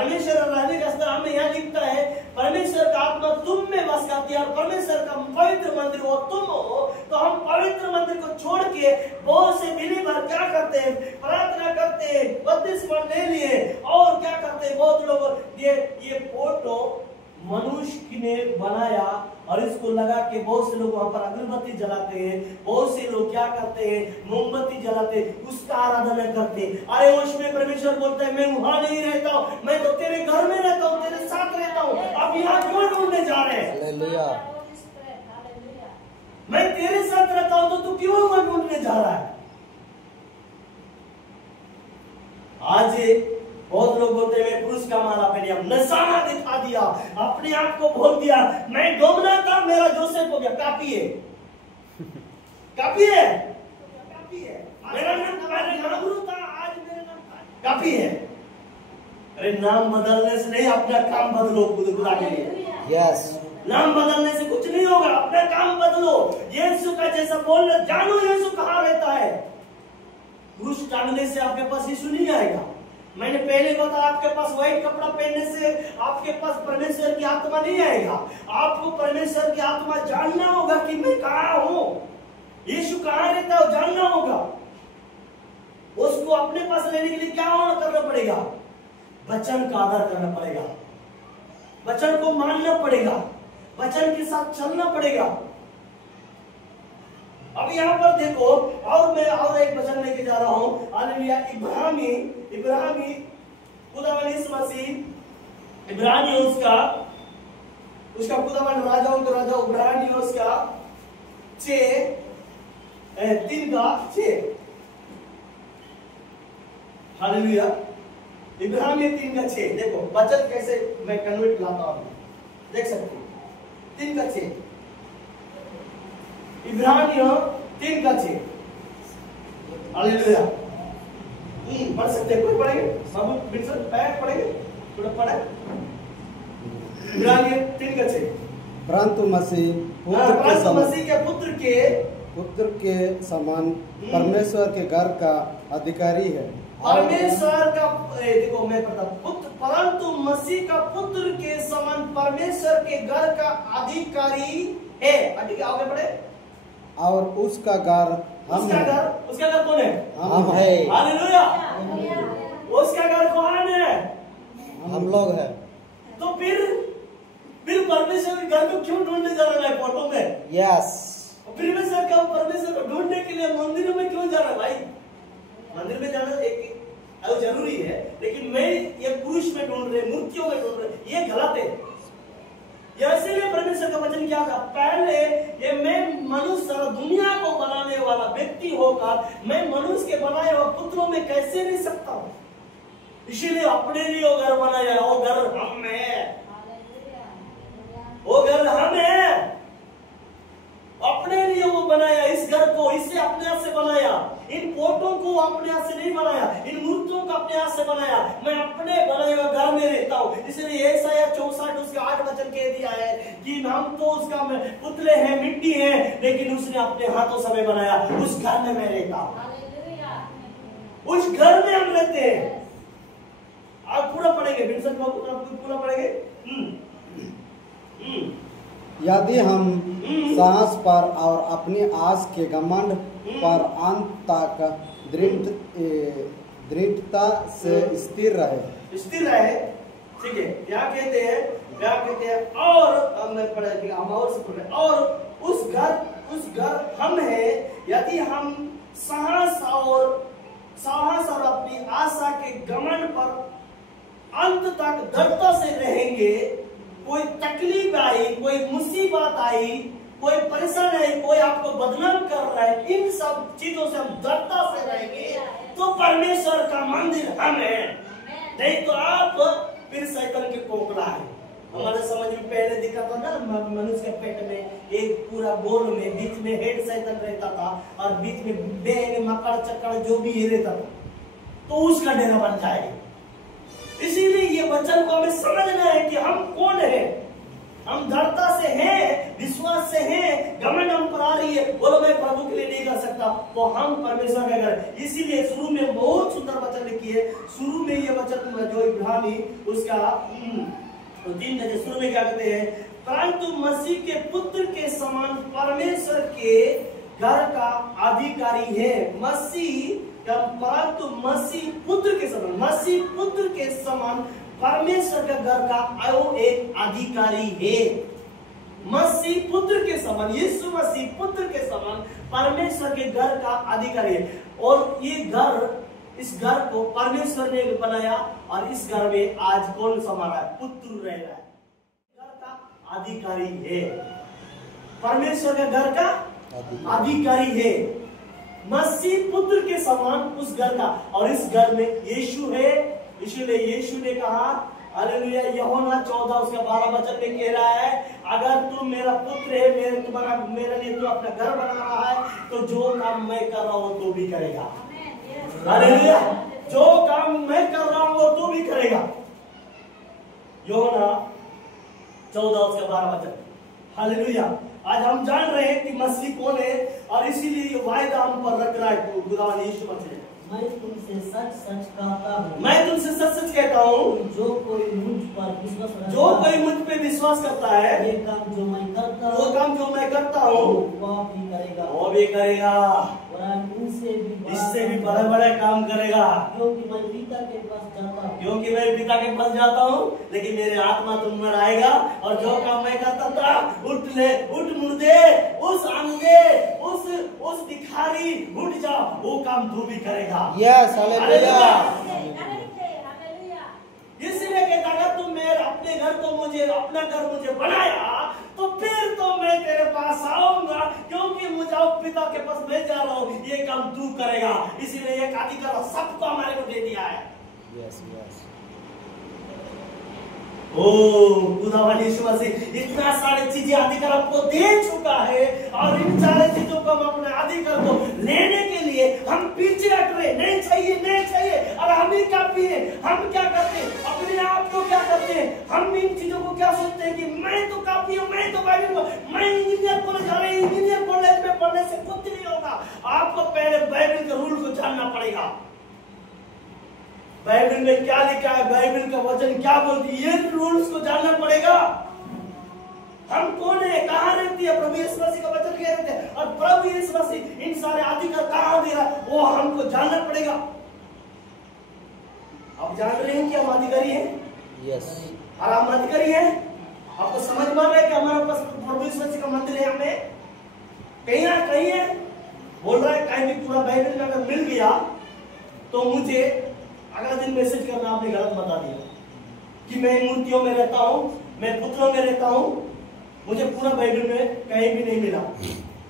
परमेश्वर रहने का स्थान हमें यहाँ लिखता है, परमेश्वर का आत्मा तुम में वास करती है और परमेश्वर का पवित्र मंदिर वो तुम हो। तो हम पवित्र मंदिर को छोड़ के बहुत से बिलीवर क्या करते हैं, प्रार्थना करते हैं, बपतिस्मा ले लिए और क्या करते हैं, बहुत लोग ये फोटो मनुष्य ने बनाया और इसको लगा के बहुत से लोग वहां पर अगरबत्ती जलाते हैं, बहुत से लोग क्या करते हैं, मोमबत्ती जलाते हैं, उसका आराधना करते हैं। अरे उसमें परमेश्वर बोलता है मैं वहां नहीं रहता हूँ, मैं तो तेरे घर में रहता हूँ, तेरे साथ रहता हूँ, अब यहाँ क्यों ढूंढने जा रहे हैं? हालेलुया। मैं तेरे साथ रहता हूँ तो तू क्यों वहां ढूंढने जा रहा है? आज बहुत लोग बोलते हैं मैं पुरुष का माला पहनिया, नशाना दिखा दिया, अपने आप को बोल दिया मैं डोमना था, मेरा जोसेफ हो गया। काफी है, काफी है, काफी है। मेरा नाम गुरु था, आज मेरा नाम काफी है। अरे नाम बदलने से नहीं, अपना काम बदलो खुदा के लिए। यस, नाम बदलने से कुछ नहीं होगा, अपना काम बदलो। यीशु का जैसा बोल रहे, जानो यीशु कहाँ रहता है। क्रूस टांगने से आपके पास यीशु नहीं आएगा। मैंने पहले बताया, आपके पास व्हाइट कपड़ा पहनने से आपके पास परमेश्वर की आत्मा नहीं आएगा। आपको परमेश्वर की आत्मा जानना होगा कि मैं कहाँ हूँ, यीशु कहाँ रहता है, जानना होगा। उसको अपने पास लेने के लिए क्या करना पड़ेगा? वचन का आदर करना पड़ेगा, वचन को मानना पड़ेगा, वचन के साथ चलना पड़ेगा। अब यहाँ पर देखो, और मैं और एक वचन लेके जा रहा हूँ। हालेलुया। इब्राहिमी खुदावन यीशु मसीह, इब्रानी उसका खुदावन राजाओं का राजा इब्रानी उसका 3:6। हालेलुया। इब्राहिमी 3:6 देखो वचन कैसे मैं कन्वर्ट लाता हूँ, देख सकते हो। 3:6 इब्रानियों 3:6। हालेलुया। पढ़ सकते हैं, कोई पढ़ेंगे? बाबू बिल्कुल पैर पढ़ेंगे, थोड़ा पढ़े। इब्रानियों 3:6। परंतु मसीह पुत्र के समान परमेश्वर के घर का अधिकारी है। परमेश्वर का देखो मैं पढ़ता पुत्र, परंतु मसीह का पुत्र के समान परमेश्वर के घर का अधिकारी है। आगे बढ़े। और उसका घर हम उसका घर कौन है? हम है। हालेलुया। उसका घर कौन है? हम लोग है। तो फिर परमेश्वर के घर को क्यों ढूंढने जा रहा है फोटो में? यस। परमेश्वर को ढूंढने के लिए मंदिरों में क्यों जा रहा है भाई? मंदिर में जाना एक जरूरी है, लेकिन मैं ये पुरुष में ढूंढ रहे, मूर्तियों में ढूंढ रहे, ये गलत है। इसीलिए परमेश्वर का वचन क्या था? पहले ये मैं मनुष्य दुनिया को बनाने वाला व्यक्ति होकर मैं मनुष्य के बनाए हुए पुत्रों में कैसे रह सकता हूँ? इसीलिए अपने लिए वो घर बनाया, वो घर हम है, वो घर हम है। अपने लिए वो बनाया इस घर को, इसे अपने हाथ से बनाया। इन फोटो को अपने हाथ से नहीं बनाया, इन मूर्तियों को अपने हाथ से बनाया। मैं अपने बनाए हुए घर में रहता हूँ। इसलिए यशायाह 64 उसका 8 वचन कह दिया है कि हम तो उसका पुतले हैं, मिट्टी है, लेकिन उसने अपने हाथों से हमें बनाया। उस घर में मैं रहता हूँ, उस घर में हम रहते हैं। आप पूरा पढ़ेंगे, विंसेंट बाबू पूरा पढ़ेंगे। यदि हम साहस पर और अपनी आस के घमंड पर अंत तक दृढ़ता से स्थिर रहे। ठीक है, क्या कहते हैं? और मैं पढ़ेंगे, हम और से पढ़ें। और उस घर हम है, यदि हम साहस और अपनी आशा के घमंड पर अंत तक दृढ़ता से रहेंगे। कोई तकलीफ आई, कोई मुसीबत आई, कोई परेशानी आई, कोई आपको बदनाम कर रहा है, इन सब चीजों से हम दृढ़ता से रहेंगे तो परमेश्वर का मंदिर हम है। नहीं तो आप फिर शैतान के कोकड़ा है। हमारे समझ में पहले दिखा था ना, मनुष्य के पेट में एक पूरा गोल में बीच में हेड शैतान रहता था और बीच में बेंग मकड़ चक्कर जो भी ये रहता था, तो उसका डेरा बन जाएगा। इसीलिए ये वचन को हमें समझना है कि हम कौन है। हम दृढ़ता से हैं, विश्वास से हैं। घमंड हम पर आ रही है, बोलो मैं प्रभु के लिए नहीं कर सकता, तो हम परमेश्वर का घर। इसीलिए शुरू में बहुत सुंदर वचन लिखी है। शुरू में ये वचन में जो इब्रानी उसका 3 के शुरू में क्या कहते हैं, परंतु मसीह के पुत्र के समान परमेश्वर के घर का अधिकारी है। परंतु मसीह पुत्र के समान, मसीह पुत्र के समान परमेश्वर के घर का वो एक अधिकारी है। मसीह पुत्र के समान, यीशु मसीह पुत्र के समान परमेश्वर के घर का अधिकारी है। और ये घर, इस घर को परमेश्वर ने बनाया और इस घर में आज कौन समा रहा है? पुत्र रह रहा है, घर का अधिकारी है। परमेश्वर के घर का अधिकारी है, मसीह पुत्र के समान उस घर का। और इस घर में यीशु है, इसलिए यीशु ने कहा, हालेलुया, यूहन्ना 14 उसका 12 वचन में कह रहा है, अगर तू मेरा पुत्र है, मेरे लिए तू अपना घर बना रहा है, तो जो काम मैं कर रहा हूं तो भी करेगा। हालेलुया, जो काम मैं कर रहा हूं वो तू भी करेगा। यूहन्ना 14 उसका 12 वचन। हालेलुया, आज हम जान रहे हैं कि मसीह कौन है और इसीलिए ये वायदा हम पर रख रहा है खुदावंद यीशु मसीह। मैं तुमसे सच सच कहता हूँ, मैं तुमसे सच सच कहता हूँ, जो कोई मुझ पर विश्वास करता है, जो कोई मुझ पे विश्वास करता है, ये काम जो मैं करता हूँ, वो काम जो मैं करता हूँ वह भी करेगा, वो भी करेगा, और इससे भी बड़े बड़े काम करेगा, क्योंकि मैं पिता के पास जाता हूँ, क्योंकि मैं पिता के पास जाता हूँ। लेकिन मेरे आत्मा तुम में आएगा और जो काम मैं करता था, उठ मुर्दे, उस अंधे, उस भिखारी, उठ जाओ, वो काम तू भी करेगा। Yes, hallelujah. इसलिए कहता अगर तुम मेरे अपने घर को मुझे अपना घर मुझे बनाया तो फिर तो मैं तेरे पास आऊंगा, क्योंकि मुझे पिता के पास मैं जा रहा हूँ, ये काम तू करेगा। इसीलिए एक अधिकार सबको हमारे को दे दिया है। Yes yes. ओ खुदावंद यीशु मसीह इतना सारी चीजें अधिकार आपको दे चुका है, और इन सारी चीजों को हम अपने अधिकार को लेने के लिए हम पीछे हट रहे, नहीं चाहिए नहीं चाहिए, और हम ही काफी है। हम क्या करते हैं, अपने आप को क्या करते हैं, हम इन चीजों को क्या सोचते हैं कि मैं तो काफी हूँ, मैं तो मैं इंजीनियर कॉलेज जा रहे, इंजीनियर कॉलेज में पढ़ने से कुछ नहीं होगा। आपको पहले बाइबल के रूल को जानना पड़ेगा। बाइबल में क्या लिखा है, बाइबल का वचन क्या बोलती है, ये रूल्स को जानना पड़ेगा। हम कौन है, कहाँ रहती है, प्रभु यीशु मसीह का वचन क्या रहते हैं, और प्रभु यीशु मसीह इन सारे अधिकार कहाँ दे रहा है, वो हमको जानना पड़ेगा। आप जान रहे हैं कि हम अधिकारी हैं? यस। और हम अधिकारी हैं। आपको समझ में आ रहा है कि हमारे पास प्रभु यीशु मसीह का मंदिर है, हमें कहीं ना कहीं है, बोल रहा है कहीं भी पूरा बाइबल में अगर मिल गया तो मुझे अगला दिन मैसेज करना आपने गलत बता दिया कि मैं मूर्तियों में रहता हूँ, मैं पुतलों में रहता हूँ। मुझे पूरा बाइबल में कहीं भी नहीं मिला।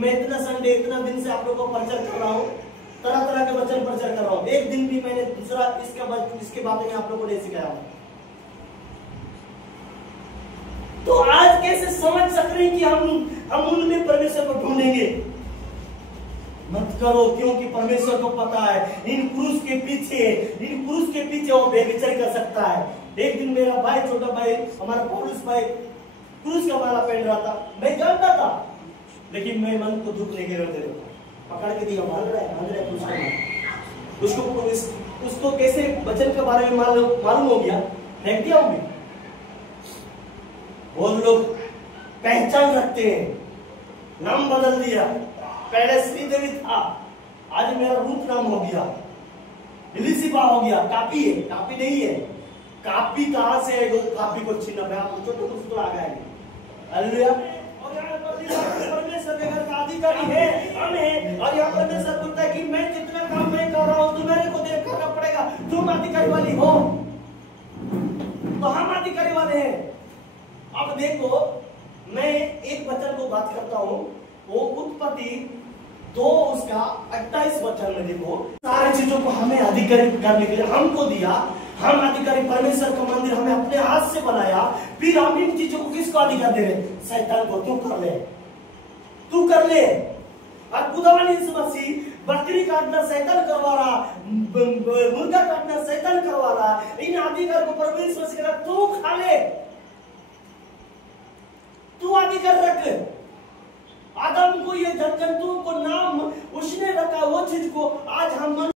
मैं इतना संडे, इतना दिन से आप लोगों को प्रचार कर रहा हूँ, तरह तरह के वचन प्रचार कर रहा हूँ, एक दिन भी मैंने दूसरा इसके बारे में आप लोगों को नहीं सिखाया हूँ। तो आज कैसे समझ सक रहे हैं कि हम उनमें परमेश्वर को ढूंढेंगे? मत करो, क्योंकि परमेश्वर को पता है इन क्रूस के पीछे वो बेविचार कर सकता है। एक दिन मेरा भाई, छोटा भाई, हमारा पौलुस भाई क्रूस का माला पहन रहा था, मैं जानता था, लेकिन मैं मन को दुख नहीं गिरा, पकड़ के दिया, मान रहा है क्रूस का। उसको कैसे वचन के बारे में मालूम हो गया, फेंक दिया हूं। बहुत लोग पहचान रखते हैं, नाम बदल दिया, पहले श्रीदेवी था, आज मेरा रूप नाम हो गया, इलिसिबा हो गया, कापी है, कापी नहीं है। कापी कहां से है? कापी को छीना है, आप छोटे कुछ तो आ गए। हालेलुया। और यहाँ परमेश्वर के घर का अधिकारी है, हम हैं, और यहाँ परमेश्वर बोलता है कि मैं जितना काम मैं कर रहा हूँ, तुम्हारे को देख करना पड़ेगा। तुम अधिकारी वाली हो तो हम अधिकारी वाले हैं। अब देखो, मैं एक वचन को बात करता हूँ, वो उत्पत्ति 2 उसका 28 वचन में देखो, सारी चीजों को हमें अधिकारी करने के लिए हमको दिया। हम अधिकारी, परमेश्वर का मंदिर हमें अपने हाथ से बनाया, फिर हम इन चीजों को किसको अधिकार दे रहे? शैतान को। तू कर ले। और खुदावंद यीशु मसीह बकरी काटना शैतान करवा रहा, मुर्गा काटना शैतान करवा रहा, इन अधिकार को परमेश्वर से कह रहा तू खा ले, तू अधिकार रख। आदम को, ये जंतु को नाम उसने रखा, वो चीज को आज हम